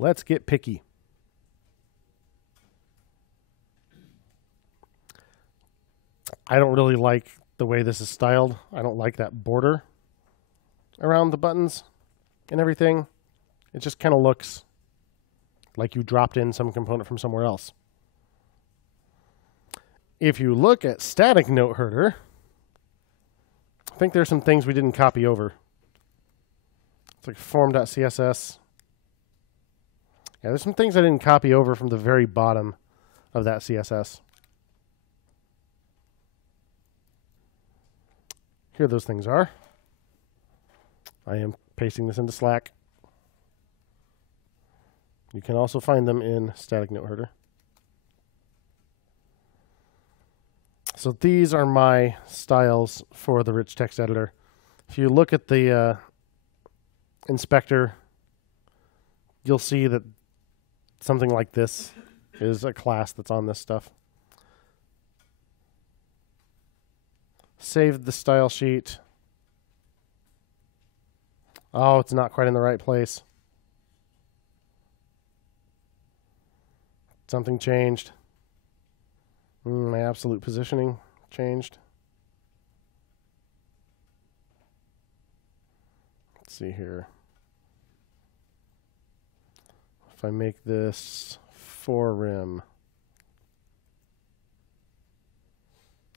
Let's get picky. I don't really like the way this is styled. I don't like that border around the buttons and everything. It just kind of looks like you dropped in some component from somewhere else. If you look at static note herder, I think there's some things we didn't copy over. It's like form.css. Yeah, there's some things I didn't copy over from the very bottom of that CSS. Here those things are. I am pasting this into Slack. You can also find them in static note herder. So these are my styles for the rich text editor. If you look at the inspector, you'll see that something like this is a class that's on this stuff. Save the style sheet. Oh, it's not quite in the right place. Something changed. My absolute positioning changed. Let's see here. If I make this 4 rim.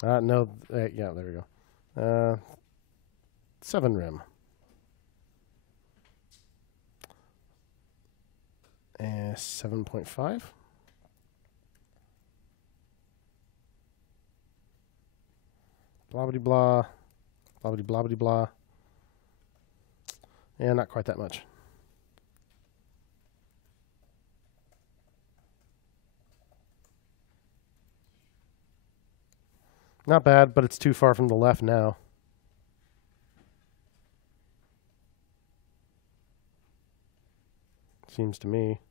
No, yeah, there we go. 7 rim. And 7.5. Blah-blah-blah. Blah-blah-blah. And not quite that much. Not bad, but it's too far from the left now. Seems to me.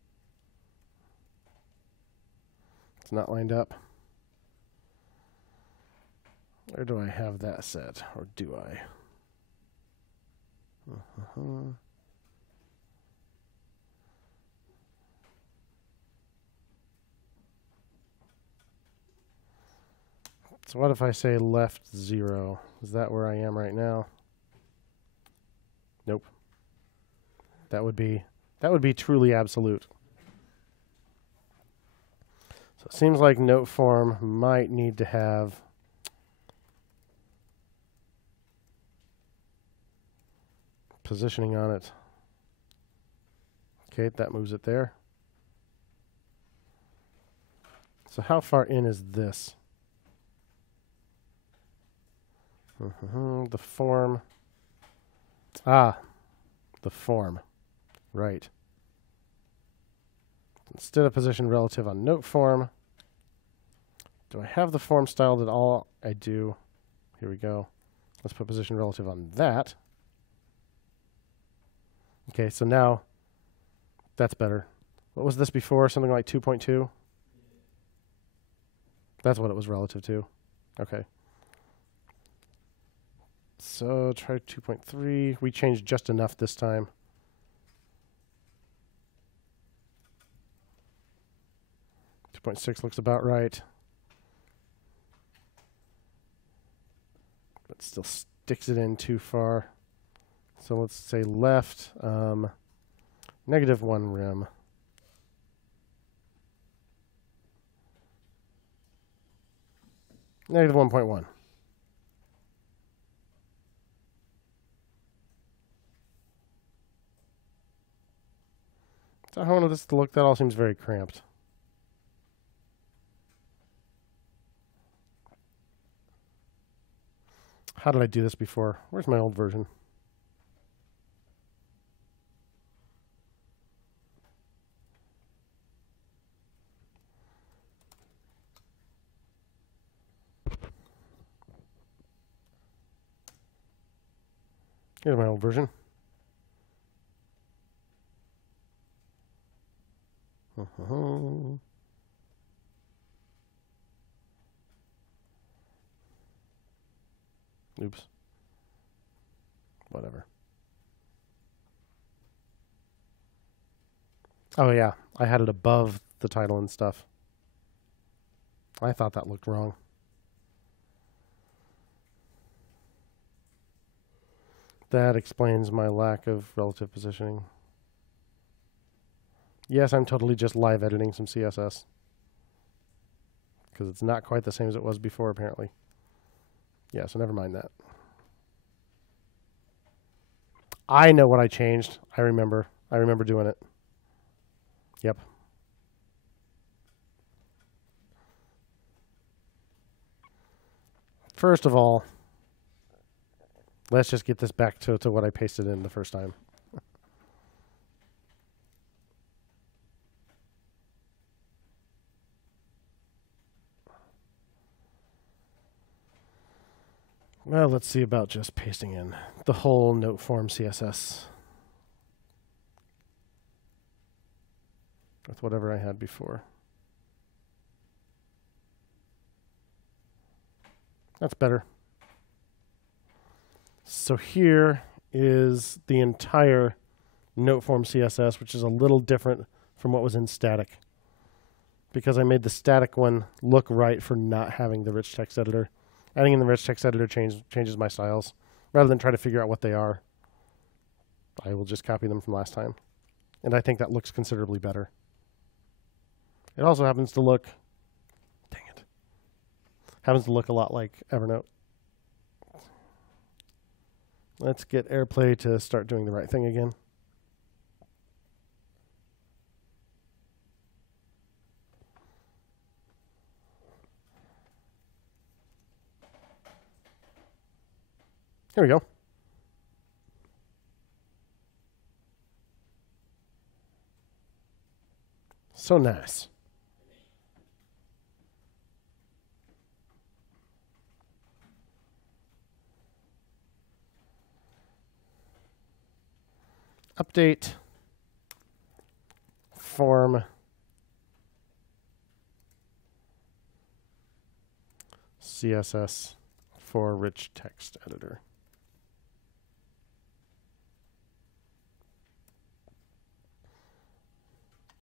It's not lined up. Where do I have that set? Or do I? So what if I say left 0? Is that where I am right now? Nope. That would be truly absolute. So it seems like note form might need to have positioning on it. Okay, that moves it there. So how far in is this? The form. The form. Right. Instead of position relative on note form, do I have the form styled at all? I do. Here we go. Let's put position relative on that. Okay, so now that's better. What was this before? Something like 2.2? That's what it was relative to. Okay. So try 2.3. We changed just enough this time. .6 looks about right. But still sticks it in too far. So let's say left, -1 rim. -1.1. So I wanted this to look, that all seems very cramped. How did I do this before? Where's my old version? Here's my old version. Oops. Whatever. Oh yeah, I had it above the title and stuff. I thought that looked wrong. That explains my lack of relative positioning. Yes, I'm totally just live editing some CSS. Because it's not quite the same as it was before, apparently. Yeah, so never mind that. I know what I changed. I remember doing it. Yep. First of all, let's just get this back to what I pasted in the first time. Well, let's see about just pasting in the whole note form CSS with whatever I had before. That's better. So here is the entire note form CSS, which is a little different from what was in static, because I made the static one look right for not having the rich text editor. Adding in the rich text editor changes my styles. Rather than try to figure out what they are, I will just copy them from last time. And I think that looks considerably better. It also happens to look, dang it, happens to look a lot like Evernote. Let's get AirPlay to start doing the right thing again. Here we go. So nice. Update form CSS for rich text editor.